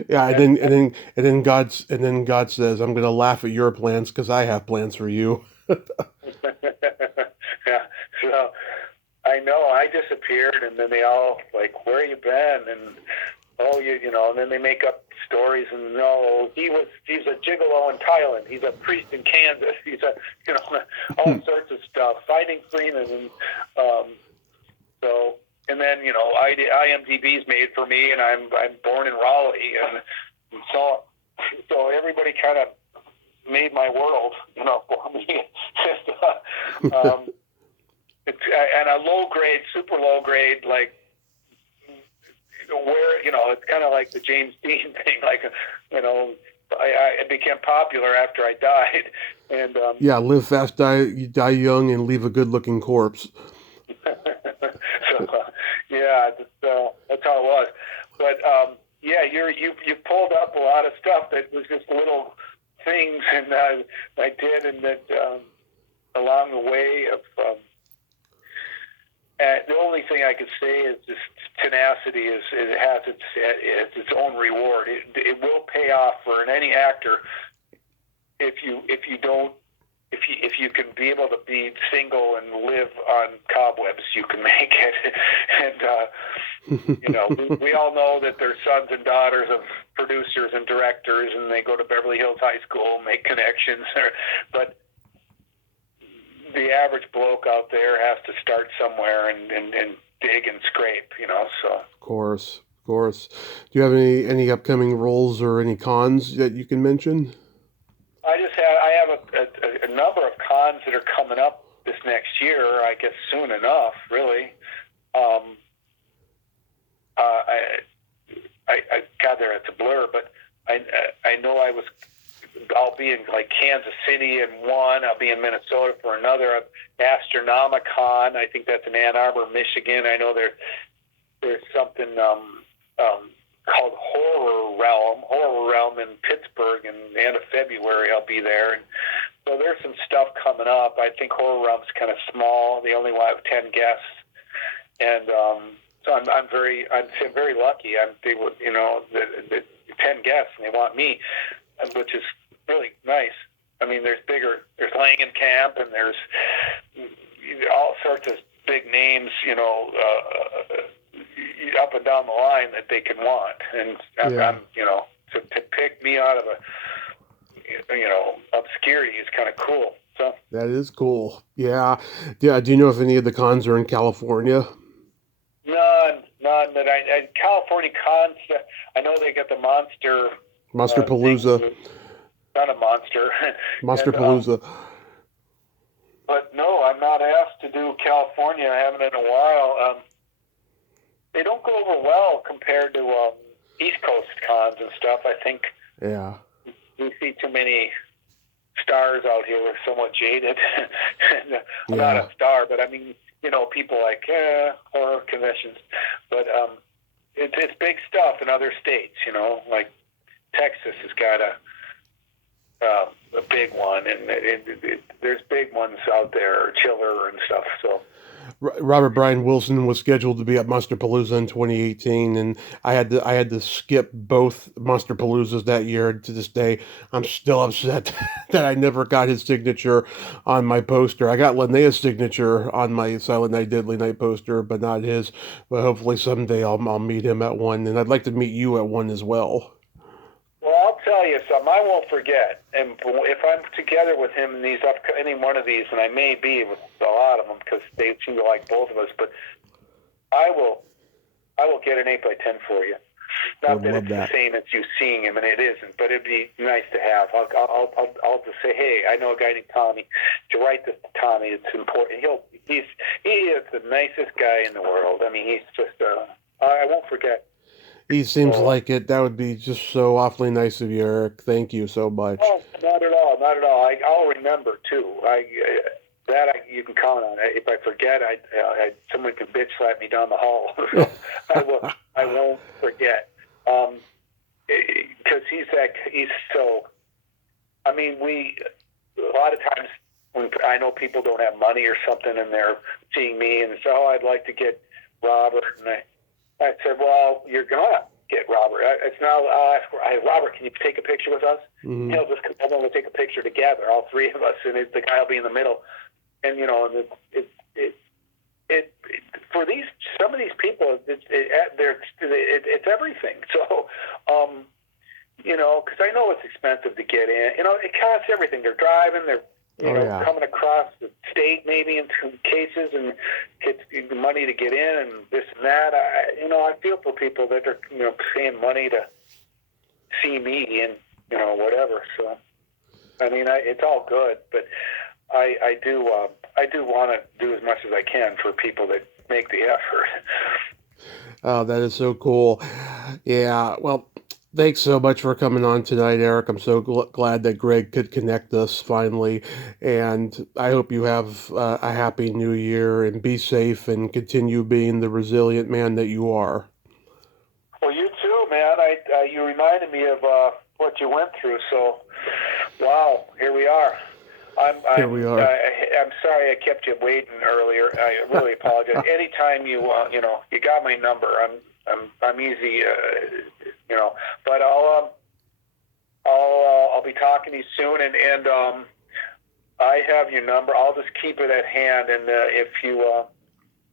Yeah, and then God says, "I'm going to laugh at your plans because I have plans for you." yeah. So I know I disappeared, and then they all like, "Where you been?" And and then they make up stories, and no, he's a gigolo in Thailand. He's a priest in Kansas. He's all sorts of stuff. Finding Freeman, and so. And then IMDb's made for me, and I'm born in Raleigh, and so everybody kind of made my world, for me. It's and a low grade, super low grade, like where it's kind of like the James Dean thing, like I became popular after I died, and Yeah, live fast, die young, and leave a good-looking corpse. so yeah, that's how it was. But yeah, you pulled up a lot of stuff that was just little things, and I did, and that along the way of. The only thing I could say is just tenacity it has its own reward. It will pay off for any actor if you can be able to be single and live on cobwebs, you can make it. And we all know that they're sons and daughters of producers and directors, and they go to Beverly Hills High School, make connections. But the average bloke out there has to start somewhere and dig and scrape. So. Of course, of course. Do you have any upcoming roles or any cons that you can mention? I have a number of cons that are coming up this next year. I guess soon enough, really. God, there it's a blur, but I know I'll be in like Kansas City in one. I'll be in Minnesota for another. Astronomicon, I think that's in Ann Arbor, Michigan. I know there's something called Horror Realm in Pittsburgh, and the end of February I'll be there. And so there's some stuff coming up. I think Horror Realm's kind of small. They only want 10 guests, and so I'm very lucky. They would, the 10 guests, and they want me, which is really nice. I mean, there's Langenkamp, and there's all sorts of big names, up and down the line that they can want, and I'm to pick me out of obscurity is kind of cool. So that is cool. Yeah. Do you know if any of the cons are in California? None that California cons. I know they got the Monster Palooza. Not a monster. Monster Palooza. But no, I'm not asked to do California. I haven't in a while. They don't go over well compared to East Coast cons and stuff. I think. Yeah. We see too many stars out here. We're somewhat jaded. I'm not a star, but I mean, people like horror conventions. But it's big stuff in other states. Like Texas has got a big one, and there's big ones out there, Chiller and stuff. So Robert Brian Wilson was scheduled to be at Monster Palooza in 2018, and I had to skip both Monster Paloozas that year. To this day, I'm still upset that I never got his signature on my poster. I got Linnea's signature on my Silent Night, Deadly Night poster, but not his. But hopefully someday I'll meet him at one, and I'd like to meet you at one as well. Well, I'll tell you something. I won't forget. And if I'm together with him in any one of these, and I may be with a lot of them because they seem to like both of us, but I will get an 8x10 for you. Not that it's the same as you seeing him, and it isn't, but it'd be nice to have. I'll just say, hey, I know a guy named Tommy. To write this to Tommy, it's important. He is the nicest guy in the world. I mean, he's just. I won't forget. He seems like it. That would be just so awfully nice of you, Eric. Thank you so much. Oh, not at all. I'll remember too. You can count on it. If I forget, someone can bitch slap me down the hall. So I won't forget. Because he's so. I mean, a lot of times when I know people don't have money or something, and they're seeing me and say, "Oh, I'd like to get Robert," and I said, well, you're going to get Robert. I'll ask, Robert, can you take a picture with us? Mm-hmm. He'll just come over and take a picture together, all three of us, and the guy will be in the middle. And, for some of these people, it's everything. So, because I know it's expensive to get in. It costs everything. They're driving, they're coming across the state maybe in some cases and get the money to get in and this and that. I feel for people that are paying money to see me and whatever. So I mean, it's all good, but I do want to do as much as I can for people that make the effort. Oh, that is so cool. Yeah, well, thanks so much for coming on tonight, Eric. I'm so glad that Greg could connect us finally. And I hope you have a happy new year and be safe and continue being the resilient man that you are. Well, you too, man. You reminded me of what you went through. So, wow, here we are. I'm sorry I kept you waiting earlier. I really apologize. Anytime you got my number. I'm easy, but I'll be talking to you soon, and I have your number. I'll just keep it at hand, and if you,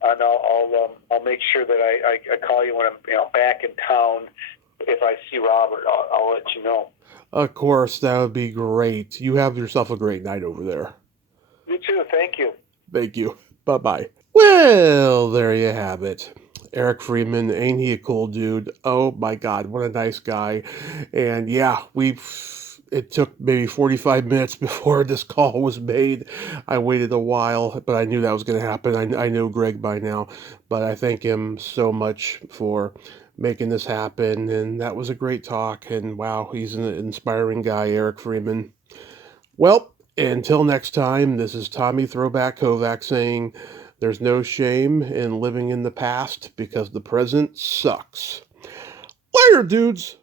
and I'll make sure that I call you when I'm back in town. If I see Robert, I'll let you know. Of course, that would be great. You have yourself a great night over there. You too. Thank you. Thank you. Bye-bye. Well, there you have it. Eric Freeman, ain't he a cool dude? Oh my God, what a nice guy. And yeah, it took maybe 45 minutes before this call was made. I waited a while, but I knew that was going to happen. I know Greg by now, but I thank him so much for making this happen. And that was a great talk. And wow, he's an inspiring guy, Eric Freeman. Well, until next time, this is Tommy Throwback Kovac saying, there's no shame in living in the past because the present sucks. Later, dudes.